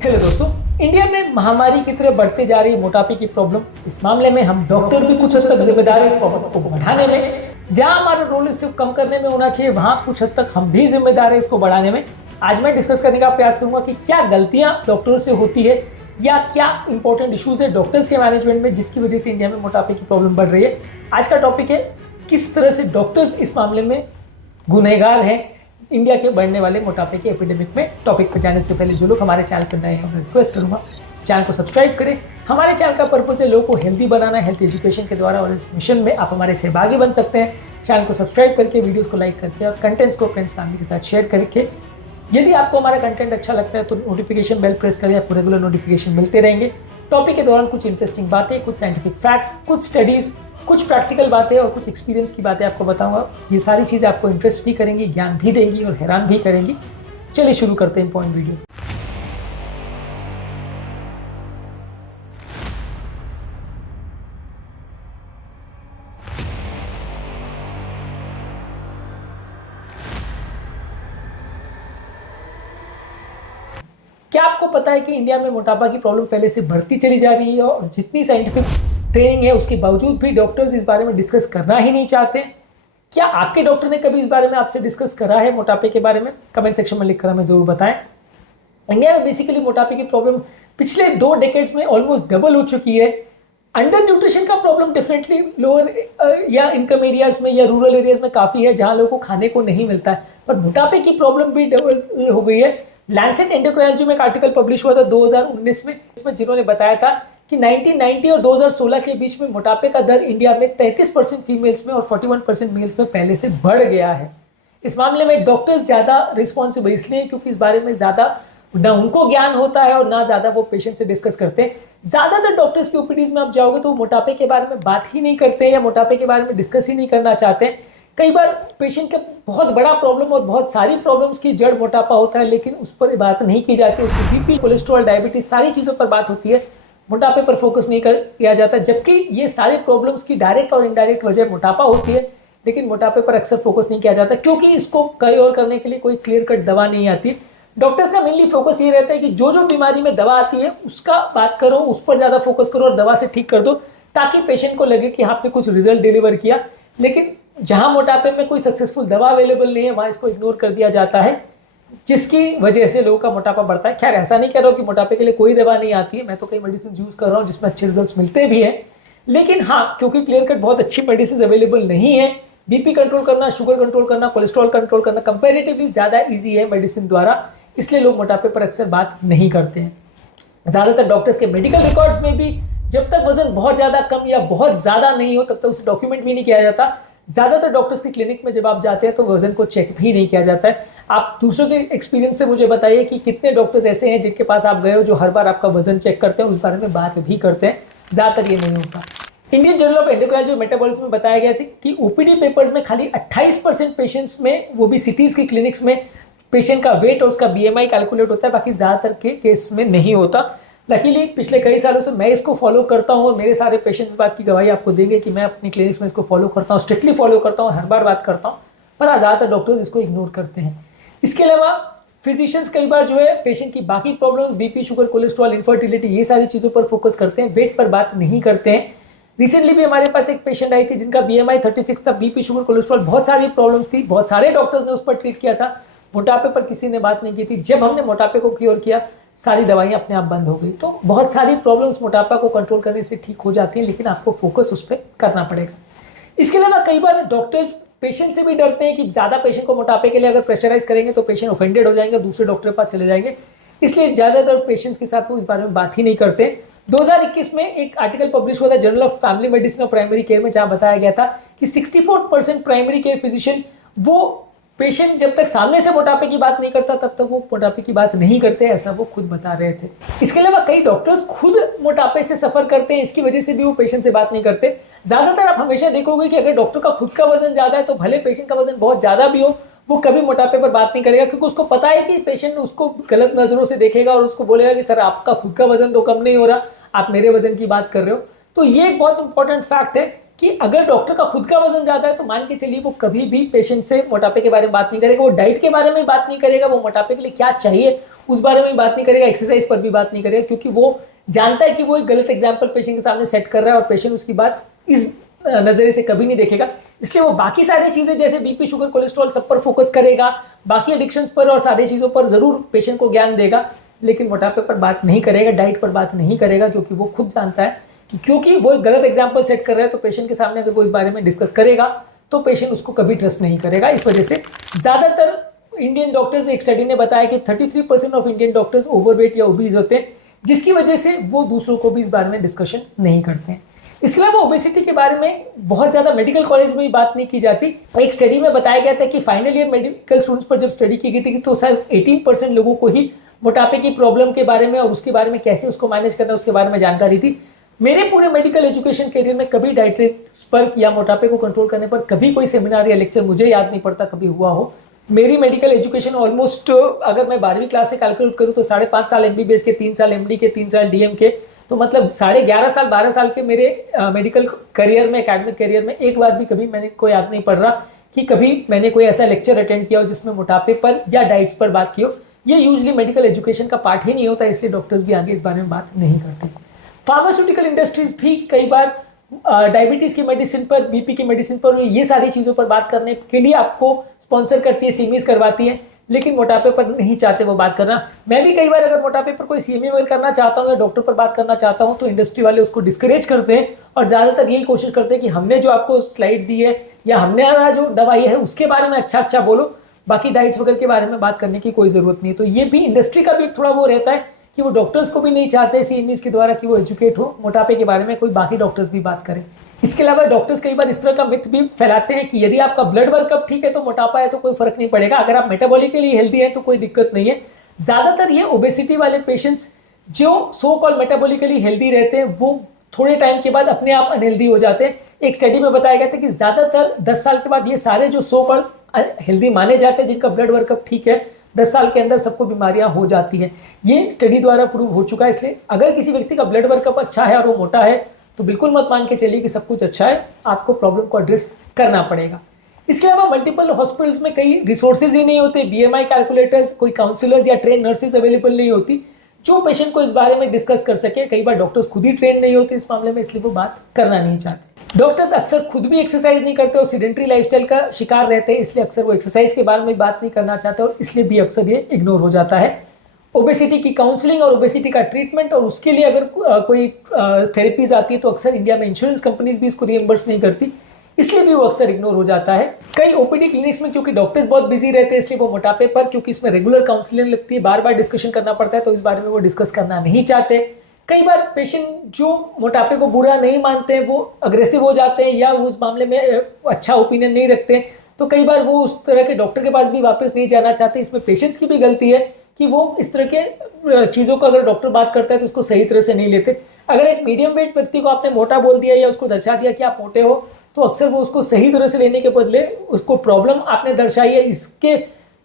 Hello दोस्तों, India में महामारी की तरह बढ़ते जा रही मोटापे की प्रॉब्लम। इस मामले में हम डॉक्टर भी कुछ हद तक जिम्मेदार है इस प्रॉब्लम को बढ़ाने में। जहां हमारा रोल इसे कम करने में होना चाहिए, वहां कुछ हद तक हम भी जिम्मेदार है इसको बढ़ाने में। आज मैं डिस्कस करने का प्रयास करूंगा कि क्या गलतियां डॉक्टरों से होती है या क्या इंपॉर्टेंट इश्यूज है डॉक्टर्स के मैनेजमेंट में जिसकी वजह से इंडिया में मोटापे की प्रॉब्लम बढ़ रही है। आज का टॉपिक है किस तरह से डॉक्टर्स इस मामले में गुनहगार हैं इंडिया के बढ़ने वाले मोटापे के एपिडेमिक में। टॉपिक पर जाने से पहले जो लोग हमारे चैनल पर नए हैं उन्हें रिक्वेस्ट करूंगा चैनल को सब्सक्राइब करें। हमारे चैनल का पर्पस है लोगों को हेल्दी बनाना, हेल्थ एजुकेशन के द्वारा, और इस मिशन में आप हमारे सहभागी बन सकते हैं। चैनल को सब्सक्राइब करके, वीडियोस को लाइक करके और कंटेंट्स को फ्रेंड्स फैमिली के साथ शेयर करके। यदि आपको हमारा कंटेंट अच्छा लगता है तो नोटिफिकेशन बेल प्रेस करें, आपको रेगुलर नोटिफिकेशन मिलते रहेंगे। टॉपिक के दौरान कुछ इंटरेस्टिंग बातें, कुछ साइंटिफिक फैक्ट्स, कुछ स्टडीज़, कुछ प्रैक्टिकल बातें और कुछ एक्सपीरियंस की बातें आपको बताऊंगा। ये सारी चीज़ें आपको इंटरेस्ट भी करेंगी, ज्ञान भी देंगी और हैरान भी करेंगी। चलिए शुरू करते हैं इंपॉर्टेंट वीडियो। क्या आपको पता है कि इंडिया में मोटापा की प्रॉब्लम पहले से बढ़ती चली जा रही है और जितनी साइंटिफिक ट्रेनिंग है उसके बावजूद भी डॉक्टर्स इस बारे में डिस्कस करना ही नहीं चाहते। क्या आपके डॉक्टर ने कभी इस बारे में आपसे डिस्कस करा है मोटापे के बारे में? कमेंट सेक्शन में लिखकर हमें जरूर बताएं। इंडिया में बेसिकली मोटापे की प्रॉब्लम पिछले 2 डेकेड्स में ऑलमोस्ट डबल हो चुकी है। अंडर न्यूट्रिशन का प्रॉब्लम डेफिनेटली लोअर या इनकम एरियाज में या रूरल एरियाज में काफ़ी है जहां लोगों को खाने को नहीं मिलता है, पर मोटापे की प्रॉब्लम भी डबल हो गई है। लैंसेट एंडोक्राइनोलॉजी में एक आर्टिकल पब्लिश हुआ था 2019 में, इसमें जिन्होंने बताया था कि 1990 और 2016 के बीच में मोटापे का दर इंडिया में 33% फीमेल्स में और 41% मेल्स में पहले से बढ़ गया है। इस मामले में डॉक्टर्स ज़्यादा रिस्पॉन्सिबल इसलिए क्योंकि इस बारे में ज़्यादा ना उनको ज्ञान होता है और ना ज़्यादा वो पेशेंट से डिस्कस करते हैं। ज़्यादातर डॉक्टर्स की ओपीडीज में आप जाओगे तो वो मोटापे के बारे में बात ही नहीं करते हैं या मोटापे के बारे में डिस्कस ही नहीं करना चाहते हैं। कई बार पेशेंट का बहुत बड़ा प्रॉब्लम और बहुत सारी प्रॉब्लम्स की जड़ मोटापा होता है, लेकिन उस पर बात नहीं की जाती। उसकी बीपी, कोलेस्ट्रॉल, डायबिटीज सारी चीज़ों पर बात होती है, मोटापे पर फोकस नहीं किया जाता। जबकि ये सारे प्रॉब्लम्स की डायरेक्ट और इनडायरेक्ट वजह मोटापा होती है, लेकिन मोटापे पर अक्सर फोकस नहीं किया जाता क्योंकि इसको क्योर करने के लिए कोई क्लियर कट दवा नहीं आती। डॉक्टर्स का मेनली फोकस ये रहता है कि जो जो बीमारी में दवा आती है उसका बात करो, उस पर ज़्यादा फोकस करो और दवा से ठीक कर दो ताकि पेशेंट को लगे कि आपने कुछ रिजल्ट डिलीवर किया। लेकिन जहां मोटापे में कोई सक्सेसफुल दवा अवेलेबल नहीं है वहां इसको इग्नोर कर दिया जाता है, जिसकी वजह से लोगों का मोटापा बढ़ता है। खैर, ऐसा नहीं कह रहा हूँ कि मोटापे के लिए कोई दवा नहीं आती है, मैं तो कई मेडिसिन यूज़ कर रहा हूँ जिसमें अच्छे रिजल्ट्स मिलते भी हैं। लेकिन हाँ, क्योंकि क्लियर कट बहुत अच्छी मेडिसिन अवेलेबल नहीं है, बीपी कंट्रोल करना, शुगर कंट्रोल करना, कोलेस्ट्रॉल कंट्रोल करना कंपेरेटिवली ज़्यादा ईजी है मेडिसिन द्वारा, इसलिए लोग मोटापे पर अक्सर बात नहीं करते हैं। ज़्यादातर डॉक्टर्स के मेडिकल रिकॉर्ड्स में भी जब तक वजन बहुत ज़्यादा कम या बहुत ज़्यादा नहीं हो तब तक उसे डॉक्यूमेंट भी नहीं किया जाता। ज़्यादातर डॉक्टर्स की क्लिनिक में जब आप जाते हैं तो वजन को चेक भी नहीं किया जाता है। आप दूसरों के एक्सपीरियंस से मुझे बताइए कि कितने डॉक्टर्स ऐसे हैं जिनके पास आप गए हो जो हर बार आपका वजन चेक करते हैं, उस बारे में बात भी करते हैं। ज़्यादातर ये नहीं होता। इंडियन जर्नल ऑफ एंडोक्राइनोलॉजी और मेटाबॉलिज्म में बताया गया था कि ओपीडी पेपर्स में खाली 28% पेशेंट्स में, वो भी सिटीज़ की क्लिनिक्स में, पेशेंट का वेट और उसका बीएमआई कैलकुलेट होता है, बाकी ज़्यादातर के केस में नहीं होता। लकीली पिछले कई सालों से मैं इसको फॉलो करता हूँ और मेरे सारे पेशेंट्स बात की गवाही आपको देंगे कि मैं अपनी क्लिनिक्स में इसको फॉलो करता हूँ, स्ट्रिक्टली फॉलो करता हूँ, हर बार बात करता हूँ, पर ज़्यादातर डॉक्टर्स इसको इग्नोर करते हैं। इसके अलावा फिजिशियंस कई बार जो है पेशेंट की बाकी problems, BP, sugar, cholesterol, infertility, ये सारी चीज़ों पर फोकस करते हैं, वेट पर बात नहीं करते हैं। रिसेंटली भी हमारे पास एक पेशेंट आई थी जिनका बीएमआई 36 था, बीपी, शुगर, कोलेस्ट्रॉल, बहुत सारी प्रॉब्लम्स थी, बहुत सारे डॉक्टर्स ने उस पर ट्रीट किया था, मोटापे पर किसी ने बात नहीं की थी। जब हमने मोटापे को क्योर किया, सारी दवाइयाँ अपने आप बंद हो गई। तो बहुत सारी प्रॉब्लम्स मोटापा को कंट्रोल करने से ठीक हो जाती हैं, लेकिन आपको फोकस उस पर करना पड़ेगा। इसके अलावा कई बार डॉक्टर्स पेशेंट से भी डरते हैं कि ज़्यादा पेशेंट को मोटापे के लिए अगर प्रेशराइज करेंगे तो पेशेंट ऑफेंडेड हो जाएंगे, दूसरे डॉक्टर के पास चले जाएंगे, इसलिए ज़्यादातर पेशेंट्स के साथ वो इस बारे में बात ही नहीं करते। 2021 में एक आर्टिकल पब्लिश हुआ था जर्नल ऑफ फैमिली मेडिसिन और प्राइमरी केयर में, जहाँ बताया गया था कि 64% प्राइमरी केयर फिजिशियन वो पेशेंट जब तक सामने से मोटापे की बात नहीं करता तब तक वो मोटापे की बात नहीं करते, ऐसा वो खुद बता रहे थे। इसके अलावा कई डॉक्टर्स खुद मोटापे से सफ़र करते हैं, इसकी वजह से भी वो पेशेंट से बात नहीं करते। ज़्यादातर आप हमेशा देखोगे कि अगर डॉक्टर का खुद का वजन ज़्यादा है तो भले पेशेंट का वजन बहुत ज़्यादा भी हो, वो कभी मोटापे पर बात नहीं करेगा क्योंकि उसको पता है कि पेशेंट उसको गलत नज़रों से देखेगा और उसको बोलेगा कि सर आपका खुद का वजन तो कम नहीं हो रहा, आप मेरे वजन की बात कर रहे हो। तो ये एक बहुत इंपॉर्टेंट फैक्ट है कि अगर डॉक्टर का खुद का वजन ज़्यादा है तो मान के चलिए वो कभी भी पेशेंट से मोटापे के बारे में बात नहीं करेगा, वो डाइट के बारे में बात नहीं करेगा, वो मोटापे के लिए क्या चाहिए उस बारे में बात नहीं करेगा, एक्सरसाइज पर भी बात नहीं करेगा, क्योंकि वो जानता है कि वो एक गलत एग्जाम्पल पेशेंट के सामने सेट कर रहा है और पेशेंट उसकी बात इस नजरिए से कभी नहीं देखेगा। इसलिए वो बाकी सारी चीजें जैसे बीपी, शुगर, कोलेस्ट्रॉल सब पर फोकस करेगा, बाकी एडिक्शंस पर और सारी चीजों पर जरूर पेशेंट को ज्ञान देगा, लेकिन मोटापे पर बात नहीं करेगा, डाइट पर बात नहीं करेगा, क्योंकि वो खुद जानता है कि क्योंकि वो एक गलत एग्जाम्पल सेट कर रहा है, तो पेशेंट के सामने अगर वो इस बारे में डिस्कस करेगा तो पेशेंट उसको कभी ट्रस्ट नहीं करेगा। इस वजह से ज्यादातर इंडियन डॉक्टर्स, एक स्टडी ने बताया कि 33% ऑफ इंडियन डॉक्टर्स ओवरवेट या ओबीज होते हैं, जिसकी वजह से वो दूसरों को भी इस बारे में डिस्कशन नहीं करते हैं। इसके अलावा ओबेसिटी के बारे में बहुत ज़्यादा मेडिकल कॉलेज में भी बात नहीं की जाती। एक स्टडी में बताया गया था कि फाइनल ईयर मेडिकल स्टूडेंट्स पर जब स्टडी की गई थी तो सिर्फ 18% लोगों को ही मोटापे की प्रॉब्लम के बारे में और उसके बारे में कैसे उसको मैनेज करना उसके बारे में जानकारी थी। मेरे पूरे मेडिकल एजुकेशन करियर में कभी डाइट्स पर या मोटापे को कंट्रोल करने पर कभी कोई सेमिनार या लेक्चर मुझे याद नहीं पड़ता कभी हुआ हो। मेरी मेडिकल एजुकेशन ऑलमोस्ट, अगर मैं 12वीं क्लास से कैलकुलेट करूँ तो 5.5 साल MBBS के, 3 साल MD के, 3 साल DM के, तो मतलब 11.5 साल 12 साल के मेरे मेडिकल करियर में, एकेडमिक करियर में एक बार भी कभी मैंने कोई याद नहीं पड़ रहा कि कभी मैंने कोई ऐसा लेक्चर अटेंड किया हो जिसमें मोटापे पर या डाइट्स पर बात की हो। ये यूजली मेडिकल एजुकेशन का पार्ट ही नहीं होता, इसलिए डॉक्टर्स भी आगे इस बारे में बात नहीं करते। फार्मास्यूटिकल इंडस्ट्रीज भी कई बार डायबिटीज़ की मेडिसिन पर, बीपी की मेडिसिन पर, ये सारी चीज़ों पर बात करने के लिए आपको स्पॉन्सर करती है, सीमीज करवाती है, लेकिन मोटापे पर नहीं चाहते वो बात करना। मैं भी कई बार अगर मोटापे पर कोई सीएमई वगैरह करना चाहता हूँ या डॉक्टर पर बात करना चाहता हूँ तो इंडस्ट्री वाले उसको डिस्करेज करते हैं और ज़्यादातर यही कोशिश करते हैं कि हमने जो आपको स्लाइड दी है या हमने जो दवाई है उसके बारे में अच्छा बोलो, बाकी डाइट्स वगैरह के बारे में बात करने की कोई ज़रूरत नहीं है। तो ये भी इंडस्ट्री का भी थोड़ा वो रहता है कि वो डॉक्टर्स को भी नहीं चाहते सीएमईज के द्वारा कि वो एजुकेट हो मोटापे के बारे में, कोई बाकी डॉक्टर्स भी बात करें। इसके अलावा डॉक्टर्स कई बार इस तरह का मिथ भी फैलाते हैं कि यदि आपका ब्लड वर्कअप ठीक है तो मोटापा है तो कोई फर्क नहीं पड़ेगा, अगर आप मेटाबॉलिकली हेल्दी है तो कोई दिक्कत नहीं है। ज्यादातर ये ओबेसिटी वाले पेशेंट्स जो सो कॉल मेटाबॉलिकली हेल्दी रहते हैं वो थोड़े टाइम के बाद अपने आप अनहेल्दी हो जाते हैं। एक स्टडी में बताया गया था कि ज्यादातर 10 साल के बाद ये सारे जो सो कॉल हेल्दी माने जाते हैं जिनका ब्लड वर्कअप ठीक है, 10 साल के अंदर सबको बीमारियां हो जाती हैं। ये स्टडी द्वारा प्रूव हो चुका है। इसलिए अगर किसी व्यक्ति का ब्लड वर्कअप अच्छा है और वो मोटा है तो बिल्कुल मत मान के चलिए कि सब कुछ अच्छा है, आपको प्रॉब्लम को एड्रेस करना पड़ेगा। इसके अलावा मल्टीपल हॉस्पिटल्स में कई रिसोर्सेज ही नहीं होते, BMI कैलकुलेटर्स, कोई काउंसलर्स या ट्रेन नर्सेज अवेलेबल नहीं होती जो पेशेंट को इस बारे में डिस्कस कर सके। कई बार डॉक्टर्स खुद ही ट्रेन नहीं होते इस मामले में, इसलिए वो बात करना नहीं चाहते। डॉक्टर्स अक्सर खुद भी एक्सरसाइज नहीं करते और सीडेंटरी लाइफस्टाइल का शिकार रहते हैं, इसलिए अक्सर वो एक्सरसाइज के बारे में बात नहीं करना चाहते और इसलिए भी अक्सर ये इग्नोर हो जाता है। ओबेसिटी की काउंसलिंग और ओबेसिटी का ट्रीटमेंट और उसके लिए अगर कोई थेरेपीज आती है तो अक्सर इंडिया में इंश्योरेंस कंपनीज भी इसको रिएम्बर्स नहीं करती, इसलिए भी वो अक्सर इग्नोर हो जाता है। कई ओपीडी क्लिनिक्स में क्योंकि डॉक्टर्स बहुत बिजी रहते हैं इसलिए वो मोटापे पर, क्योंकि इसमें रेगुलर काउंसलिंग लगती है, बार बार डिस्कशन करना पड़ता है, तो इस बारे में वो डिस्कस करना नहीं चाहते। कई बार पेशेंट जो मोटापे को बुरा नहीं मानते हैं वो अग्रेसिव हो जाते हैं या वो उस मामले में अच्छा ओपिनियन नहीं रखते, तो कई बार वो उस तरह के डॉक्टर के पास भी वापस नहीं जाना चाहते। इसमें पेशेंट्स की भी गलती है कि वो इस तरह के चीज़ों को अगर डॉक्टर बात करता है तो उसको सही तरह से नहीं लेते। अगर एक मीडियम वेट व्यक्ति को आपने मोटा बोल दिया या उसको दर्शा दिया कि आप मोटे हो तो अक्सर वो उसको सही तरह से लेने के बदले, उसको प्रॉब्लम आपने दर्शाई है इसके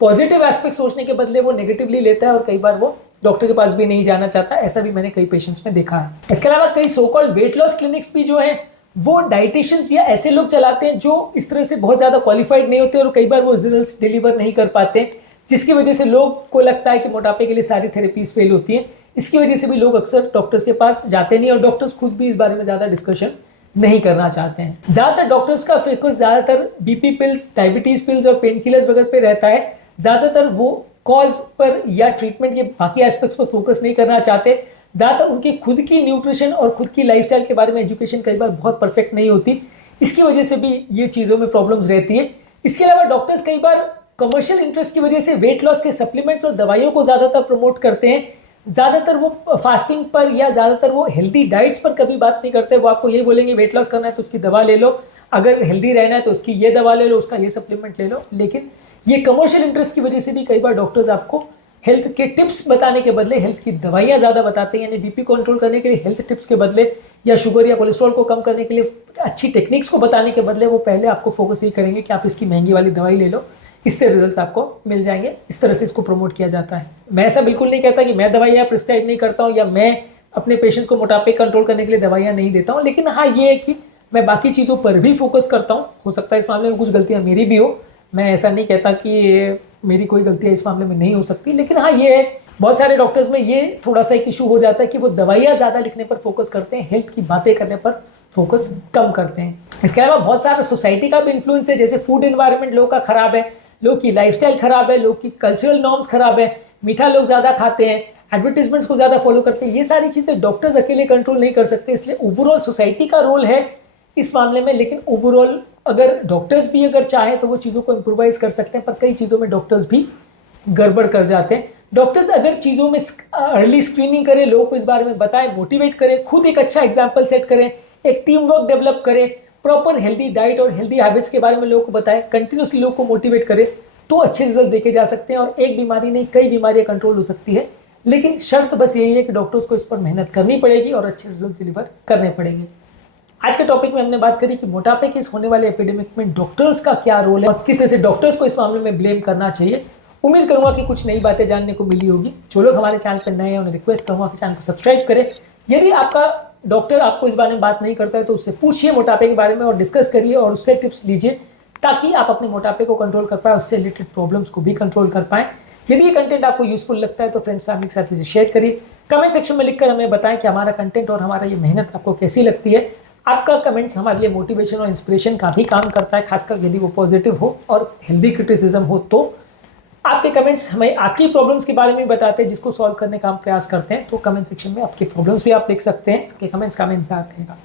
पॉजिटिव एस्पेक्ट सोचने के बदले वो नेगेटिवली लेता है और कई बार वो डॉक्टर के पास भी नहीं जाना चाहता। ऐसा भी मैंने कई पेशेंट्स में देखा है। इसके अलावा कई so called weight loss clinics भी जो हैं वो डाइटिशियंस या ऐसे लोग चलाते हैं जो इस तरह से बहुत ज़्यादा क्वालिफाइड नहीं होते और कई बार वो रिजल्ट्स डिलीवर नहीं कर पाते, जिसकी वजह से लोग को लगता है कि मोटापे के लिए सारी थेरेपीज फेल होती हैं। इसकी वजह से भी लोग अक्सर डॉक्टर्स के पास जाते नहीं और डॉक्टर्स खुद भी इस बारे में ज़्यादा डिस्कशन नहीं करना चाहते हैं। ज़्यादातर डॉक्टर्स का फोकस ज़्यादातर बीपी पिल्स, डायबिटीज़ पिल्स और पेन किलर्स वगैरह पे रहता है। ज़्यादातर वो कॉज पर या ट्रीटमेंट के बाकी एस्पेक्ट्स पर फोकस नहीं करना चाहते। ज़्यादातर उनकी खुद की न्यूट्रिशन और खुद की लाइफस्टाइल के बारे में एजुकेशन कई बार बहुत परफेक्ट नहीं होती, इसकी वजह से भी ये चीज़ों में प्रॉब्लम्स रहती है। इसके अलावा डॉक्टर्स कई बार कमर्शियल इंटरेस्ट की वजह से वेट लॉस के सप्लीमेंट्स और दवाइयों को ज़्यादातर प्रमोट करते हैं। ज़्यादातर वो फास्टिंग पर या ज़्यादातर वो हेल्दी डाइट्स पर कभी बात नहीं करते। वो आपको ये बोलेंगे वेट लॉस करना है तो उसकी दवा ले लो, अगर हेल्दी रहना है तो उसकी ये दवा ले लो, उसका ये सप्लीमेंट ले लो। लेकिन ये कमर्शियल इंटरेस्ट की वजह से भी कई बार डॉक्टर्स आपको हेल्थ के टिप्स बताने के बदले हेल्थ की दवाइयाँ ज़्यादा बताते हैं। यानी बीपी कंट्रोल करने के लिए हेल्थ टिप्स के बदले या शुगर या कोलेस्ट्रॉल को कम करने के लिए अच्छी टेक्निक्स को बताने के बदले वो पहले आपको फोकस ये करेंगे कि आप इसकी महंगी वाली दवाई ले लो, इससे रिजल्ट्स आपको मिल जाएंगे। इस तरह से इसको प्रमोट किया जाता है। मैं ऐसा बिल्कुल नहीं कहता कि मैं दवाइयाँ प्रिस्क्राइब नहीं करता हूँ या मैं अपने पेशेंट्स को मोटापे कंट्रोल करने के लिए दवाइयाँ नहीं देता हूँ, लेकिन हाँ ये है कि मैं बाकी चीज़ों पर भी फोकस करता हूँ। हो सकता है इस मामले में कुछ गलतियाँ मेरी भी हो, मैं ऐसा नहीं कहता कि मेरी कोई गलतियाँ इस मामले में नहीं हो सकती, लेकिन हाँ ये है बहुत सारे डॉक्टर्स में ये थोड़ा सा एक इशू हो जाता है कि वो दवाइयाँ ज़्यादा लिखने पर फोकस करते हैं, हेल्थ की बातें करने पर फोकस कम करते हैं। इसके अलावा बहुत सारा सोसाइटी का भी इन्फ्लुएंस है, जैसे फूड एनवायरनमेंट लोगों का खराब है, लोग की लाइफस्टाइल खराब है, लोग की कल्चरल नॉर्म्स खराब है, मीठा लोग ज़्यादा खाते हैं, एडवर्टीजमेंट्स को ज़्यादा फॉलो करते हैं। ये सारी चीज़ें डॉक्टर्स अकेले कंट्रोल नहीं कर सकते, इसलिए ओवरऑल सोसाइटी का रोल है इस मामले में। लेकिन ओवरऑल अगर डॉक्टर्स भी अगर चाहें तो वो चीज़ों को इम्प्रोवाइज कर सकते हैं, पर कई चीज़ों में डॉक्टर्स भी गड़बड़ कर जाते हैं। डॉक्टर्स अगर चीज़ों में अर्ली स्क्रीनिंग करें, लोगों को इस बारे में बताएं, मोटिवेट करें, खुद एक अच्छा एग्जाम्पल सेट करें, एक टीम वर्क डेवलप करें, प्रॉपर हेल्दी डाइट और हेल्दी हैबिट्स के बारे में लोगों को बताएं, कंटिन्यूसली लोगों को मोटिवेट करें, तो अच्छे रिजल्ट देखे जा सकते हैं और एक बीमारी नहीं कई बीमारियां कंट्रोल हो सकती है। लेकिन शर्त बस यही है कि डॉक्टर्स को इस पर मेहनत करनी पड़ेगी और अच्छे रिजल्ट डिलीवर करने पड़ेंगे। आज के टॉपिक में हमने बात करी कि मोटापे के इस होने वाले एपिडेमिक में डॉक्टर्स का क्या रोल है और किस तरह से डॉक्टर्स को इस मामले में ब्लेम करना चाहिए। उम्मीद करूंगा कि कुछ नई बातें जानने को मिली होगी। जो लोग हमारे चैनल पर नए हैं उन्हें रिक्वेस्ट करूंगा कि चैनल को सब्सक्राइब करें। यदि आपका डॉक्टर आपको इस बारे में बात नहीं करता है तो उससे पूछिए मोटापे के बारे में और डिस्कस करिए और उससे टिप्स लीजिए, ताकि आप अपने मोटापे को कंट्रोल कर पाए, उससे रिलेटेड प्रॉब्लम्स को भी कंट्रोल कर पाएं। यदि ये कंटेंट आपको यूजफुल लगता है तो फ्रेंड्स फैमिली के साथ इसे शेयर करिए। कमेंट सेक्शन में लिखकर हमें बताएं कि हमारा कंटेंट और हमारा ये मेहनत आपको कैसी लगती है। आपका कमेंट्स हमारे लिए मोटिवेशन और इंस्पिरेशन का भी काम करता है, खासकर यदि वो पॉजिटिव हो और हेल्दी क्रिटिसिज्म हो। तो आपके कमेंट्स हमें आपकी प्रॉब्लम्स के बारे में बताते हैं, जिसको सॉल्व करने का हम प्रयास करते हैं। तो कमेंट सेक्शन में आपकी प्रॉब्लम्स भी आप लिख सकते हैं। आपके कमेंट्स का हमें इंतजार रहेगा।